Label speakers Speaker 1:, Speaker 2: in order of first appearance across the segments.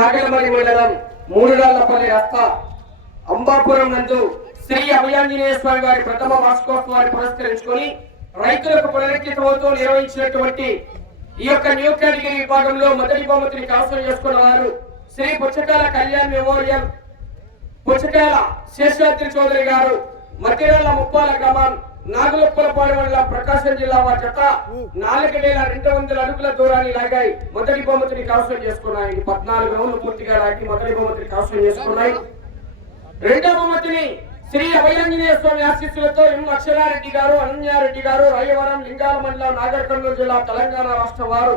Speaker 1: చాగలమరి మండలం మూడురాళ్ళపల్లి రస్త అంబాపురం నందు శ్రీ అభయాంజనేయ స్వామి వారి ప్రథమ వార్షికోత్సవాన్ని పురస్కరించుకొని రైతులకు పునరుద్ధృతమవుతూ నిర్వహించినటువంటి ఈ యొక్క న్యూ కేటగిరీ విభాగంలో మొదటి బహుమతిని కైవసం చేసుకున్న వారు శ్రీ పుచ్చకాల కళ్యాణ్ మెమోరియల్ పుచ్చకాల శేషాద్రి చౌదరి గారు. మతిరాల ముప్పాల గ్రామం నాగులప్పలపాడు మండలం ప్రకాశం జిల్లా వారి చెత్త నాలుగు వేల రెండు వందల అడుగుల దూరాన్ని లాగాయి. మొదటి బహుమతిని కవసం చేసుకున్నాయి. పద్నాలుగు రౌండ్లు పూర్తిగా లాగి మొదటి బహుమతిని కవసం చేసుకున్నాయి. రెండవ బహుమతిని శ్రీ అభయాంజనేయ స్వామి ఆశీస్సులతో ఎం అక్షరారెడ్డి గారు అనన్యారెడ్డి గారు రాయవరం లింగాల మండలం నాగర్ కర్నూలు జిల్లా తెలంగాణ రాష్ట్ర వారు.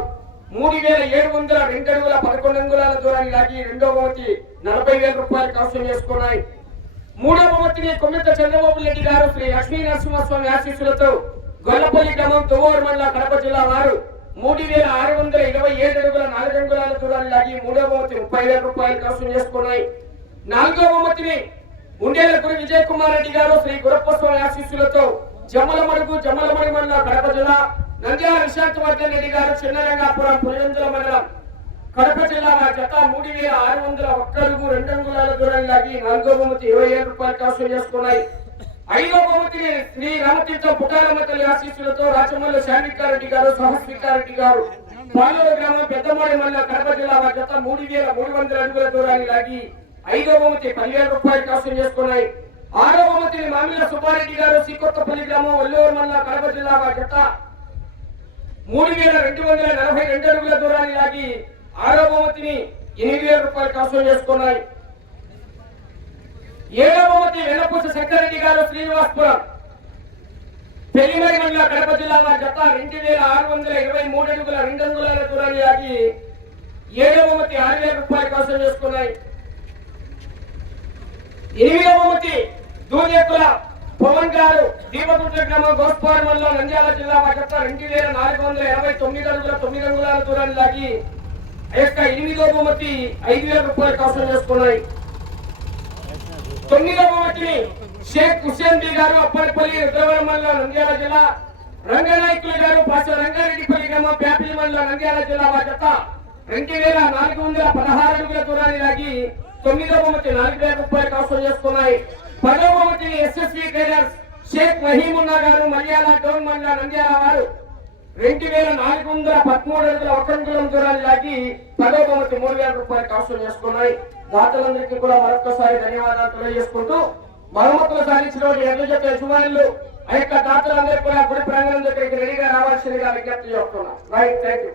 Speaker 1: మూడు వేల ఏడు వందల రెండు అడుగుల పదకొండు అంగుళాల దూరాన్ని లాగి రెండవ బహుమతి నలభై వేల రూపాయలు కవసం చేసుకున్నాయి. మూడవ బహుమతిని కొమ్మిత చంద్రబాబు రెడ్డి గారు శ్రీ లక్ష్మీ నరసింహస్వామి ఆశీస్సులతో గొల్లపల్లి గ్రామం తువ్వూరు మండల కడప జిల్లా వారు మూడు వేల ఆరు వందల ఇరవై ఏడు అడుగుల నాలుగు అంగుళాల దూరాన్ని లాగి మూడవ బహుమతి ముప్పై వేల రూపాయలు కవసం చేసుకున్నాయి. నాలుగో ఉండేల గురి విజయ్ కుమార్ రెడ్డి గారు శ్రీ గురప్పస్వామి ఆశీస్సులతో జమ్మలమడుగు జమ్మలమడి మండల కడప జిల్లా నంద్యాల విశాంత్ వర్ధన్ రెడ్డి గారు చిన్నరంగాపురం పులివెందుల మండలం కడప జిల్లా మా జత మూడు వేల ఆరు వందల ఒక్క అడుగు రెండు అంగుళాల దూరం లాగి నాలుగో బహుమతి ఇరవై ఏడు రూపాయలు కవసం చేసుకున్నాయి. ఐదో బహుమతిని శ్రీ రామతీర్థం పుట్టాలమ్మ తల్లి ఆశీస్సులతో రాచమల్లి శాంతికారెడ్డి గారు సహస్వికారెడ్డి గారు. పాలూరు గ్రామం పెద్దమూడి మండలం కడప జిల్లా మా జత మూడు వేల మూడు వందల అడుగుల దూరాన్ని లాగి ఐదో బహుమతి పదివేల రూపాయలు కవసం చేసుకున్నాయి. ఆరో బహుమతిని మామిల సుబ్బారెడ్డి గారు శ్రీకొత్తపల్లి గ్రామం ఒల్లూరు మండలం కడప జిల్లా మా జత మూడు వేల రెండు వందల నలభై రెండు అడుగుల దూరాన్ని లాగి ఆరో బహుమతిని ఎనిమిది వేల రూపాయలు కవసం చేసుకున్నాయి. ఏడో బహుమతి వెన్నపూస శంకరెడ్డి గారు శ్రీనివాస్పురం. పెళ్ళిమరి మండల కడప జిల్లా మా జత రెండు వేల ఆరు వందల ఇరవై మూడు అడుగుల రెండు అంగుళాల దూరాన్ని లాగి ఏడవ బహుమతి ఆరు వేల రూపాయలు కవసం చేసుకున్నాయి. ఎనిమిదవ బహుమతి దూదేకుల పవన్ గారు దీపగుంట గ్రామం గోస్పాడు మండలం నంద్యాల జిల్లా మా జత రెండు వేల నాలుగు వందల ఇరవై తొమ్మిది అడుగుల తొమ్మిది అంగుళాల దూరాన్ని లాగి ఆ యొక్క ఎనిమిదో బహుమతి ఐదు వేల రూపాయలు కవసం చేసుకున్నాయి. తొమ్మిదవ బహుమతిని షేక్ హుసేన్ బి గారు అప్పటిపల్లి రుద్రవరం మండలం నంద్యాల జిల్లా రంగనాయకులు గారు పాస రంగారెడ్డిపల్లి గ్రామం ప్యాపిలి మండలం నంద్యాల జిల్లా మా రెండు వేల నాలుగు వందల పదహారు అడుగుల దూరాన్ని లాగి తొమ్మిదో బహుమతి నాలుగు వేల రూపాయలు కవసం చేసుకున్నాయి. పదో బహుమతిని ఎస్ఎస్వి ట్రేడర్స్ షేక్ మహీమున్నా గారు మలయాళ డోన్ మండల నంద్యాల వారు రెండు వేల నాలుగు వందల పదమూడు అడుగుల ఒక అంగుళం దాటి పదో బహుమతి మూడు వేల రూపాయలు కవసం చేసుకున్నాయి. దాతలందరికీ కూడా మరొకసారి ధన్యవాదాలు తెలియజేసుకుంటూ మరమ్మతులు సాధించిన వాళ్ళు ఎర్ర జత యజమానులు ఆ యొక్క దాతలందరికీ కూడా గుడి ప్రాంగణం దగ్గరికి రెడీగా రావాల్సిందిగా విజ్ఞప్తి చేస్తున్నాం. Right thank you